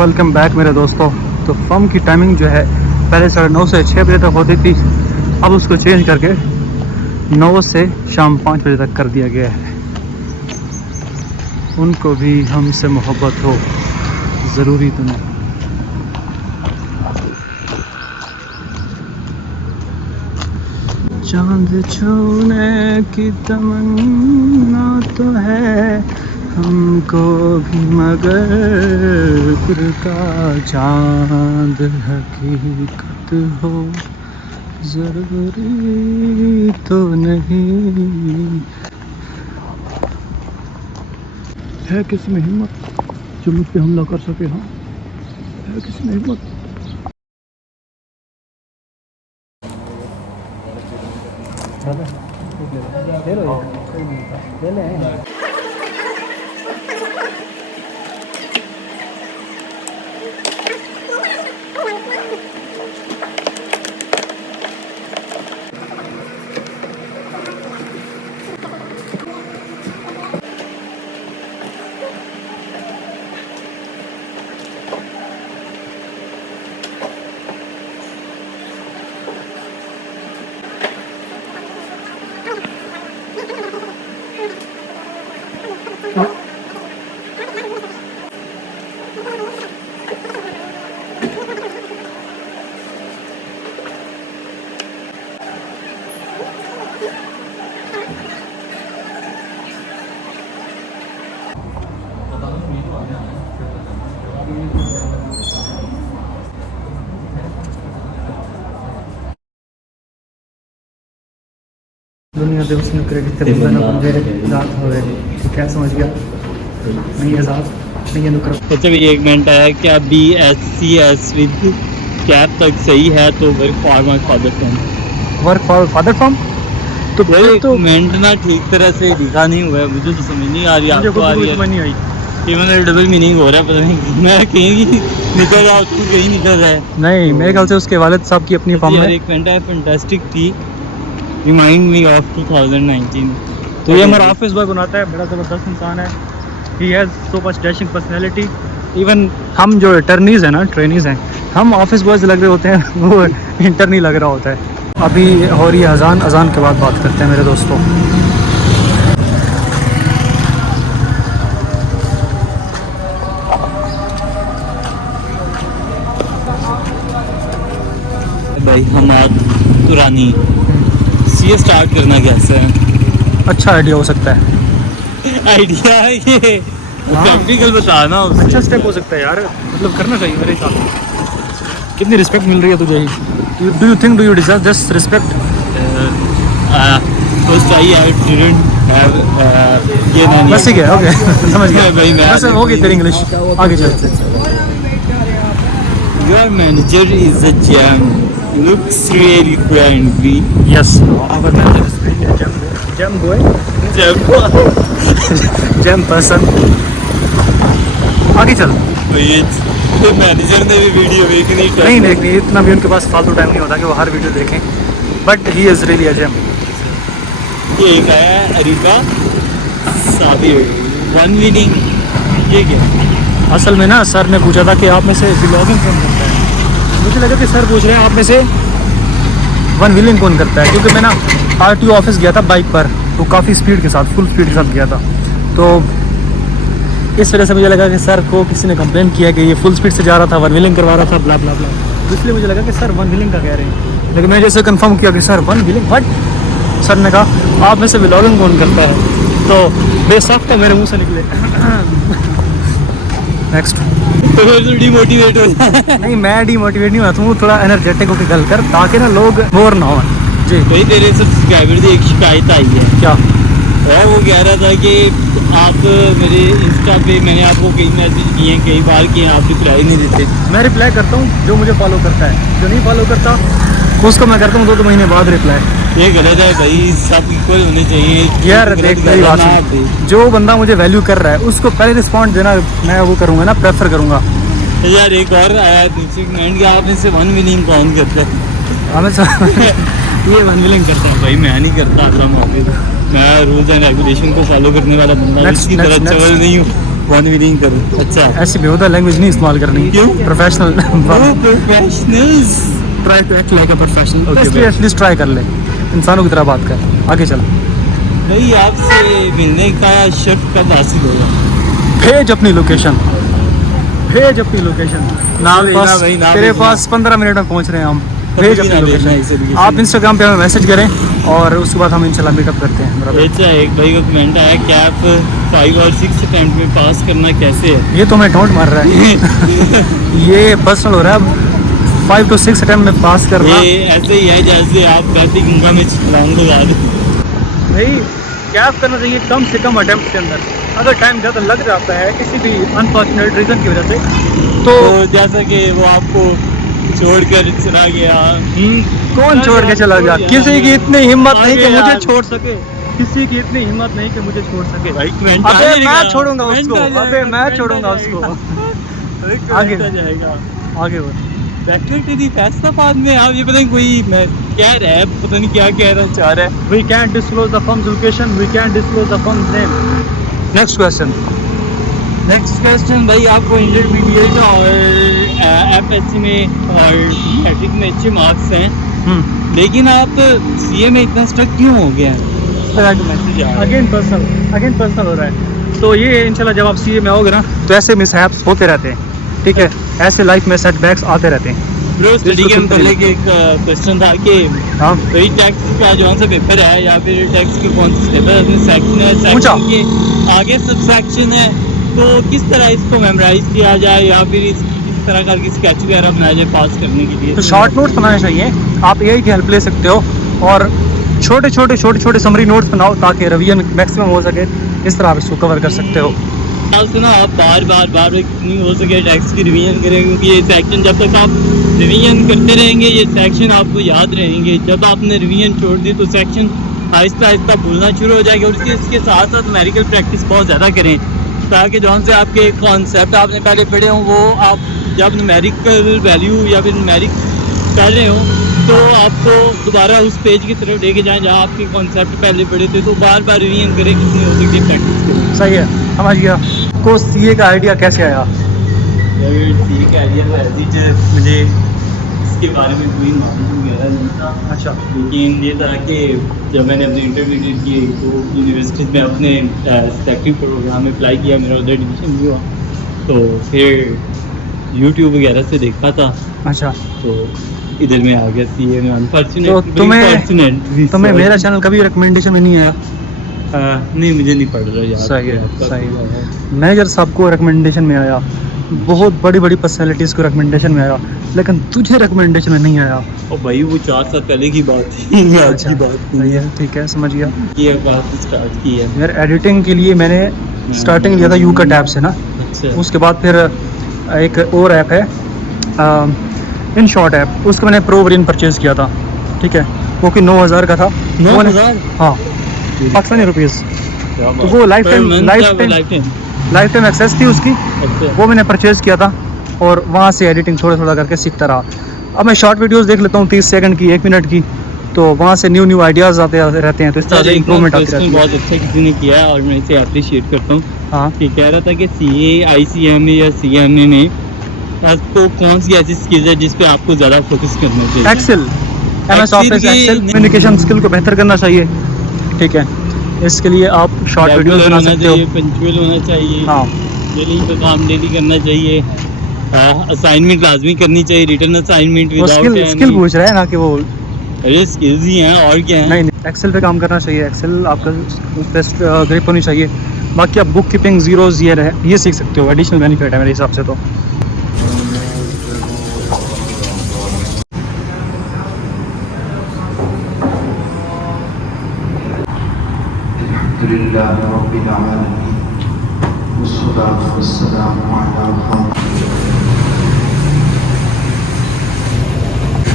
Welcome back मेरे दोस्तों। तो फर्म की टाइमिंग जो है पहले 9:30 से 6 बजे तक होती थी, अब उसको चेंज करके 9 से शाम 5 बजे तक कर दिया गया है। उनको भी हमसे मोहब्बत हो, ज़रूरी तो नहीं। चांद छूने की तमन्ना तो है हमको भी, मगर फिर का चांद हकीकत हो, ज़रूरी तो नहीं। है किसी में हिम्मत जो मुझ पे हमला कर सके? हाँ, है किसी में हिम्मत? ले ले। दुनिया दे उसने क्रेडिट ते बंदा ना बंदे रात हो गई, क्या समझ गया? नहीं आजाद नहीं है नुकर। अच्छा भी एक मिनट है, क्या BSCS विद कैप तक सही है? तो वर्क फॉर फादर फॉर्म तो भाई तो कमेंट ना ठीक तरह से लिखा नहीं हुआ है, मुझे तो समझ नहीं आ रही। आपको आ रही है? नहीं आई। ये मतलब डबल मीनिंग हो रहा है, पता नहीं मैं कहीं निकल रहा हूँ, कहीं निकल रहा है। नहीं, मेरे ख्याल से उसके वालिद साहब की अपनी फॉर्म में एक मिनट है, फैंटास्टिक थी, रिमाइंड मी ऑफ 2019। तो ये हमारा ऑफिस बॉय बनाता है, बड़ा ज़बरदस्त इंसान है। He has so much dashing personality. Even हम जो टर्नीज़ हैं ना, ट्रेनीज़ हैं, हम ऑफिस बॉयज़ लग रहे होते हैं, वो इंटर्नी लग रहा होता है। अभी हो रही है अजान, अजान के बाद बात करते हैं मेरे दोस्तों। भाई हमाद तुरानी सीए स्टार्ट करना कैसे है? अच्छा आइडिया हो सकता है। आइडिया ये प्रैक्टिकल बताना। अच्छा स्टेप हो सकता है यार, मतलब करना चाहिए मेरे हिसाब से। कितनी रिस्पेक्ट मिल रही है तुझे? Do you think, do you deserve this respect? First I didn't have ये ना बस ठीक है, ओके समझ गया भाई। मैं बस हो गई तेरी इंग्लिश, आगे चल। Your manager is a gem. Looks really friendly. Yes, our manager is really a gem boy. Gem person. आगे चल। ये मैनेजर ने भी वीडियो नहीं देखनी, इतना भी उनके पास फालतू टाइम नहीं होता कि वो हर वीडियो देखें, but he is really a gem. ये है अरिका साबिर वन विनिंग। ये क्या? असल में ना सर ने पूछा था कि आप में से व्लॉगिंग कौन करता है। मुझे लगा कि सर पूछ रहे हैं आप में से वन व्हीलिंग कौन करता है, क्योंकि मैं ना RTO ऑफिस गया था बाइक पर, तो काफ़ी स्पीड के साथ, फुल स्पीड के साथ गया था। तो इस वजह से मुझे लगा कि सर को किसी ने कंप्लेन किया कि ये फुल स्पीड से जा रहा था, वन व्हीलिंग करवा रहा था, ब्ला ब्ला ब्ला। इसलिए मुझे लगा कि सर वन व्हीलिंग का कह रहे हैं, लेकिन मैं जैसे कंफर्म किया कि sir one wheeling but sir ने कहा आप में से व्लॉगिंग कौन करता है, तो बेसाख्ता तो मेरे मुंह से निकले। नेक्स्ट तो डिमोटिवेट हो जाए। नहीं, मैं डिमोटिवेट नहीं हुआ, तू थोड़ा एनर्जेटिक होकर गल कर ताकि ना लोग बोर ना हो। जी भाई तेरे सब्सक्राइबर से एक शिकायत आई है। क्या? और वो कह रहा था कि आप मेरे इंस्टा पे मैंने आपको कई मैसेज किए, कई बार किए, आप रिप्लाई नहीं देते। मैं रिप्लाई करता हूँ जो मुझे फॉलो करता है, जो नहीं फॉलो करता उसको मैं करता हूँ 2 महीने बाद रिप्लाई। ये गलत है भाई, सब इक्वल होने चाहिए यार देख मेरी बात सुन, जो बंदा मुझे वैल्यू कर रहा है उसको पहले रिस्पॉन्ड देना मैं वो करूँगा ना, प्रेफर करूँगा। यार एक और आया नीचे कमेंट कि आप इससे वन विनिंग कौन करता है? ये वन व्हीलिंग करता है भाई मैं नहीं करता, मैं रूल्स एंड रेगुलेशन को फॉलो करने वाला बंदा, इसकी तरह चवल नहीं हूँ। वन व्हीलिंग करूँ। अच्छा ऐसी बेहुदा लैंग्वेज नहीं इस्तेमाल करनी। क्यों? Professional professionals try to act like a professional. Okay, इसलिए bye. एटलीस्ट ट्राई कर ले, इंसानों की तरह बात कर। आगे चल, भाई आपसे मिलने का शर्त कब हासिल होगा? भेज अपनी लोकेशन, भेज अपनी लोकेशन। ना भेजना भाई, ना तेरे भेजना। पास 15 मिनट में पहुंच रहे हैं हम। कभी भेज भी अपनी ना भेजना इसे लोकेशन। location। आप इंस्टाग्राम पे हमें मैसेज करें और उसके बाद हम इंशाल्लाह मीटअप करते हैं brother। अच्छा, एक भाई का कमेंट आया कि आप 5 और 6 अटेम्प्ट में पास करना कैसे है? ये तो मैं डोंट मार रहा है ये पर्सनल हो रहा है अब। 5 to 6 अटेम्प्ट में पास करना ये ऐसे ही है जैसे आप वैसे गंगा में छलांग लगा दो। भाई, कैप करना चाहिए कम से कम अटेम्प्ट के अंदर। अगर टाइम ज़्यादा लग जाता है किसी भी अनफॉर्चुनेट रीज़न की वजह से तो तो जैसा कि वो आपको छोड़कर चला गया। कौन छोड़ के चला गया? किसी की इतनी हिम्मत नहीं कि आगे मुझे यार। छोड़ सके, किसी की इतनी हिम्मत नहीं कि मुझे छोड़ सके। भाई कमेंट अबे मैं छोड़ूंगा उसको, अबे मैं छोड़ूंगा उसको। आगे। आगे जाएगा। आगे बढ़। बैक टू दी फैसलाबाद में आप ये पता नहीं कोई मैं कह रहा है, पता नहीं क्या कहना चाह रहा है। We can't disclose the firm's location, we can't disclose the firm's name. Next question. Next question भाई, आपको इंटरमीडिएट और एफएससी में और मैट्रिक में अच्छे मार्क्स हैं, लेकिन आप सीए में इतना स्ट्रक क्यों हो गया है? मैसेज आ रहा है। अगेन पर्सनल हो रहा है। तो ये इंशाल्लाह जब आप सीए में आओगे ना तो ऐसे मिसहैप्स होते रहते हैं, ठीक है? ऐसे लाइफ में सेटबैक्स आते रहते हैं। ब्रो स्टडी के पहले के एक क्वेश्चन था कि हाँ, वही टैक्स का जो सा पेपर है या फिर टैक्स के कौन से पेपर है, उसमें सेक्शन है, पूछा। सेक्शन के आगे सब सेक्शन है, तो किस तरह इसको मेमोराइज किया जाए या फिर किस तरह का स्केच वगैरह बनाया जाए पास करने के लिए? तो शॉर्ट नोट्स बनाने चाहिए। आप एआई की हेल्प ले सकते हो और छोटे छोटे समरी नोट्स बनाओ ताकि रिवीजन मैक्सिमम हो सके। इस तरह आप इसको कवर कर सकते हो। सुना आप बार बार नहीं हो सके टैक्स की रिवीजन करें, क्योंकि ये सेक्शन जब तक आप रिवीजन करते रहेंगे ये सेक्शन आपको याद रहेंगे। जब आपने रिवीजन छोड़ दी तो सेक्शन आहिस्ता आहिस्ता भूलना शुरू हो जाएगा। और इसके साथ साथ न्यूमेरिकल प्रैक्टिस बहुत ज़्यादा करें ताकि जौन से आपके कॉन्सेप्ट आपने पहले पढ़े हों वो आप जब न्यूमेरिकल वैल्यू या फिर न्यूमेरिक कर रहे हो तो आपको दोबारा उस पेज की तरफ लेके जाएं जहाँ आपके कॉन्सेप्ट पहले पढ़े थे। तो बार बार रिवीजन करें, कितनी हो सकती है प्रैक्टिस करें। सही है, समझ गया। को सीए का आइडिया कैसे आया? ठीक है, मुझे इसके बारे में कोई मालूम वगैरह नहीं था। अच्छा, लेकिन ये था कि जब मैंने अपने इंटरमीडिएट किए तो यूनिवर्सिटी में अपने सेलेक्टिव प्रोग्राम में अप्लाई किया, मेरा उधर एडमिशन भी हुआ। तो फिर यूट्यूब वगैरह से देखा था, अच्छा। तो इधर में आ गया सीए में। तो अनफॉर्चुनेट तुम्हें मेरा चैनल कभी रिकमेंडेशन में नहीं आया? नहीं, मुझे नहीं पड़ रहा यार। सही है, आपका सही है। क्या है? मैनेजर साहब को रिकमेंडेशन में आया, बहुत बड़ी पर्सनैलिटीज़ को रिकमेंडेशन में आया, लेकिन तुझे रिकमेंडेशन में नहीं आया। और भाई वो 4 साल पहले की बात थी, आज की बात सही नहीं है, ठीक है, समझ गया। ये बात स्टार्ट की है। यार एडिटिंग के लिए मैंने स्टार्टिंग लिया था यू का टैब से ना। अच्छा, उसके बाद फिर एक और ऐप है इन शॉर्ट ऐप, उसका मैंने प्रो वेरिएंट परचेज़ किया था, ठीक है? वो कि 9,000 का था। 9,000? हाँ, पाकिस्तानी रुपीज़। तो वो लाइफ टाइम एक्सेस थी उसकी, वो मैंने परचेज़ किया था और वहाँ से एडिटिंग थोड़ा करके सीखता रहा। अब मैं शॉर्ट वीडियोस देख लेता हूँ 30 सेकंड की, 1 मिनट की, तो वहाँ से न्यू आइडियाज़ आते रहते हैं। तो इस तरह से इंप्रूवमेंट आती रहती है। बहुत अच्छा किसी ने किया है और मैं इसे अप्रिशिएट करता हूँ। हाँ, कि कह रहा था कि सीए, आईसीएमए या सीएमए में आपको कौन सी ऐसी स्किल्स है जिस पे आपको ज़्यादा फोकस करना चाहिए? Excel, MS office, excel, communication skill को बेहतर करना चाहिए, ठीक है? इसके लिए आप शॉर्ट वीडियोस बना सकते हो। पंचुअल होना चाहिए। हाँ, डेली का काम डेली करना चाहिए। असाइनमेंट लाजमी करनी चाहिए, रिटर्न असाइनमेंट वो स्किल पूछ रहा है ना कि वो। अरे स्किल्स ही हैं और क्या है। नहीं, एक्सेल पे काम करना चाहिए। एक्सेल आपका बेस्ट ग्रिप होनी चाहिए। बाकी आप बुक कीपिंग, जीरोज ये सीख सकते हो, एडिशनल बेनिफिट है मेरे हिसाब से। तो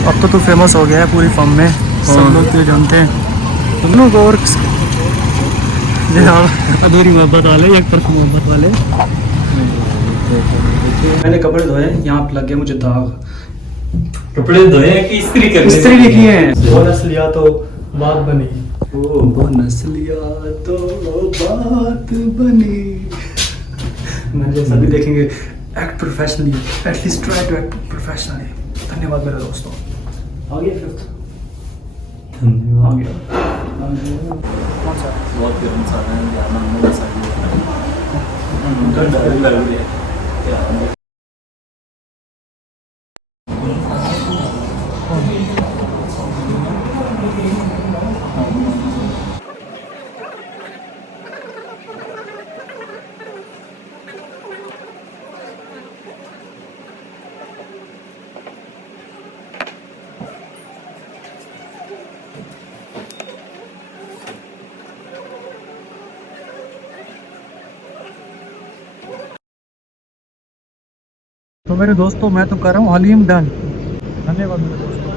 अब तो तू फेमस हो गया है पूरी फॉर्म में, सब लोग तुझे जानते हैं। तुम लोग और अधूरी मोहब्बत वाले, एक तरफ मोहब्बत वाले। मैंने कपड़े धोए, यहाँ पे लग गया मुझे दाग। कपड़े धोए कि इस्त्री करने? इस्त्री भी किए हैं। बोनस लिया तो बात बनी। बोनस लिया तो बात बनी। मैं जैसा भी देखेंगे act professionally, at least try to act professionally. धन्यवाद मेरे दोस्तों। आ गया फिफ्थ, आ गया कौन सा? बहुत गर्म सा है यार, मांगने का साथ तो मेरे दोस्तों मैं तो कर रहा हूँ हलीम डन। धन्यवाद मेरे दोस्तों।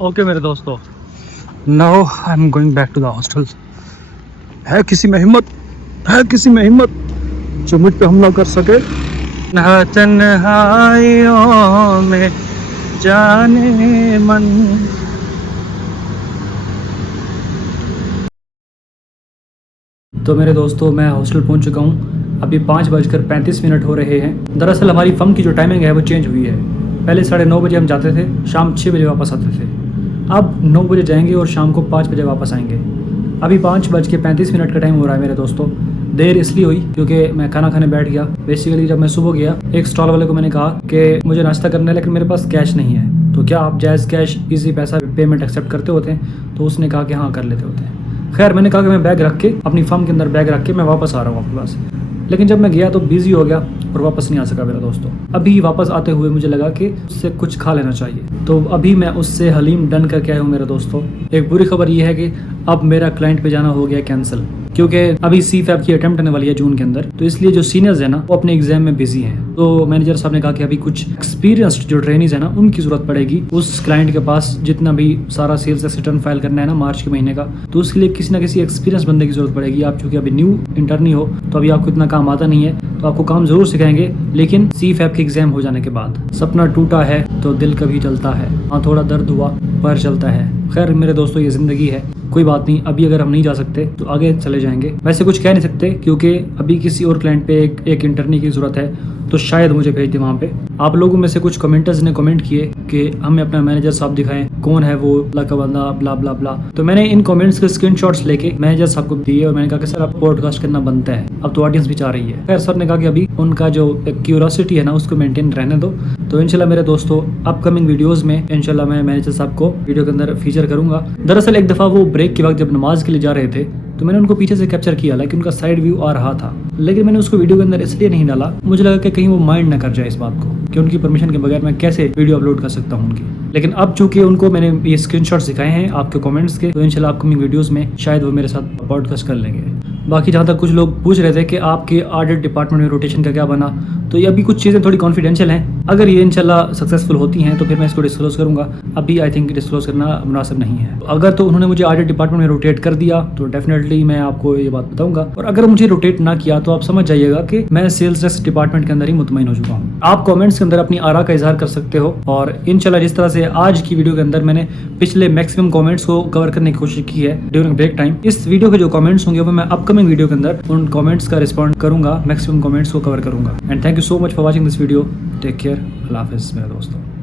ओके मेरे दोस्तों, now I am going back to the hostel. है किसी में हिम्मत, है किसी में हिम्मत जो मुझ पे हमला कर सके? ना तन्हाइयों में जाने मन। तो मेरे दोस्तों मैं हॉस्टल पहुंच चुका हूं। अभी 5:35 हो रहे हैं। दरअसल हमारी फर्म की जो टाइमिंग है वो चेंज हुई है। पहले 9:30 बजे हम जाते थे, शाम 6 बजे वापस आते थे। अब 9 बजे जाएंगे और शाम को 5 बजे वापस आएंगे। अभी 5:35 का टाइम हो रहा है मेरे दोस्तों। देर इसलिए हुई क्योंकि मैं खाना खाने बैठ गया। बेसिकली जब मैं सुबह गया, एक स्टॉल वाले को मैंने कहा कि मुझे नाश्ता करना है लेकिन मेरे पास कैश नहीं है, तो क्या आप जायज़ कैश इजी पैसा पेमेंट एक्सेप्ट करते होते हैं? तो उसने कहा कि हाँ कर लेते होते हैं। खैर मैंने कहा कि मैं बैग रख के, अपनी फर्म के अंदर बैग रख के मैं वापस आ रहा हूँ आपके पास। लेकिन जब मैं गया तो बिजी हो गया और वापस नहीं आ सका मेरा दोस्तों। अभी वापस आते हुए मुझे लगा कि उससे कुछ खा लेना चाहिए, तो अभी मैं उससे हलीम डन करके आया हूँ मेरे दोस्तों। एक बुरी खबर ये है कि अब मेरा क्लाइंट पे जाना हो गया कैंसिल, क्योंकि अभी CFAP की अटेम्प्ट आने वाली है जून के अंदर। तो इसलिए जो सीनियर्स है ना वो अपने एग्जाम में बिजी हैं। तो मैनेजर साहब ने कहा कि अभी कुछ एक्सपीरियंस्ड जो ट्रेनीज है ना उनकी जरूरत पड़ेगी उस क्लाइंट के पास, जितना भी सारा सेल्स रिटर्न फाइल करना है ना मार्च के महीने का। तो उसके लिए किसी ना किसी एक्सपीरियंस बंदे की जरूरत पड़ेगी। आप चूंकि अभी न्यू इंटर्नी हो तो अभी आपको इतना काम आता नहीं है, तो आपको काम जरूर सिखाएंगे, लेकिन CFAP के एग्जाम हो जाने के बाद। सपना टूटा है तो दिल कभी चलता है, हाँ थोड़ा दर्द हुआ पर चलता है। खैर मेरे दोस्तों ये जिंदगी है, कोई बात नहीं। अभी अगर हम नहीं जा सकते तो आगे चले जाएंगे। वैसे कुछ कह नहीं सकते क्योंकि अभी किसी और क्लाइंट पे एक इंटर्नी की जरूरत है, तो शायद मुझे भेज दे वहाँ पे। आप लोगों में से कुछ कमेंटर्स ने कमेंट किए कि हमें अपना मैनेजर साहब दिखाएं, कौन है वो लका बंदा, ब्ला ब्ला ब्ला। तो मैंने इन कमेंट्स के स्क्रीनशॉट्स लेके मैनेजर साहब को दिए और मैंने कहा कि सर आप पॉडकास्ट करना बनता है, अब तो ऑडियंस भी चाह रही है। खैर सर ने कहा कि अभी उनका जो क्यूरियोसिटी है ना उसको मेंटेन रहने दो। तो इंशाल्लाह मेरे दोस्तों अपकमिंग वीडियोस में इंशाल्लाह मैं मैनेजर साहब को वीडियो के अंदर फीचर करूंगा। दरअसल एक दफ़ा वो ब्रेक के वक्त जब नमाज के लिए जा रहे थे तो मैंने उनको पीछे से कैप्चर किया, लेकिन उनका साइड व्यू आ रहा था। लेकिन मैंने उसको वीडियो के अंदर इसलिए नहीं डाला, मुझे लगा कि कहीं वो माइंड ना कर जाए इस बात को कि उनकी परमिशन के बगैर मैं कैसे वीडियो अपलोड कर सकता हूँ उनकी। लेकिन अब चूंकि उनको मैंने ये स्क्रीनशॉट्स दिखाए हैं आपके कमेंट्स के, तो इंशाल्लाह अपकमिंग वीडियोस में शायद वो मेरे साथ पॉडकास्ट कर लेंगे। बाकी जहाँ तक कुछ लोग पूछ रहे थे कि आपके ऑडिट डिपार्टमेंट में रोटेशन का क्या बना, तो ये अभी कुछ चीज़ें थोड़ी कॉन्फिडेंशियल हैं। अगर ये इंशाल्लाह सक्सेसफुल होती हैं तो फिर मैं इसको डिस्क्लोज करूँगा। अभी आई थिंक डिस्क्लोज करना मुनासिब नहीं है। अगर तो उन्होंने मुझे ऑडिट डिपार्टमेंट में रोटेट कर दिया तो डेफिनेटली मैं आपको ये बात बताऊंगा, और अगर मुझे रोटेट ना किया तो आप समझ जाइएगा कि मैं सेल्स डेस्क डिपार्टमेंट के अंदर ही मुतमईन हो चुका हूँ। आप कमेंट्स के अंदर अपनी आरा का इजहार कर सकते हो, और इंशाल्लाह जिस तरह से आज की वीडियो के अंदर मैंने पिछले मैक्सिमम कमेंट्स को कवर करने की कोशिश की है ड्यूरिंग ब्रेक टाइम, इस वीडियो के जो कमेंट्स होंगे वो मैं अपकमिंग वीडियो के अंदर उन कमेंट्स का रिस्पॉन्ड करूंगा, मैक्सिमम कमेंट्स को कवर करूंगा। And thank you so much for watching this video. Take care, अल्लाह हाफिज़ मेरे दोस्तों।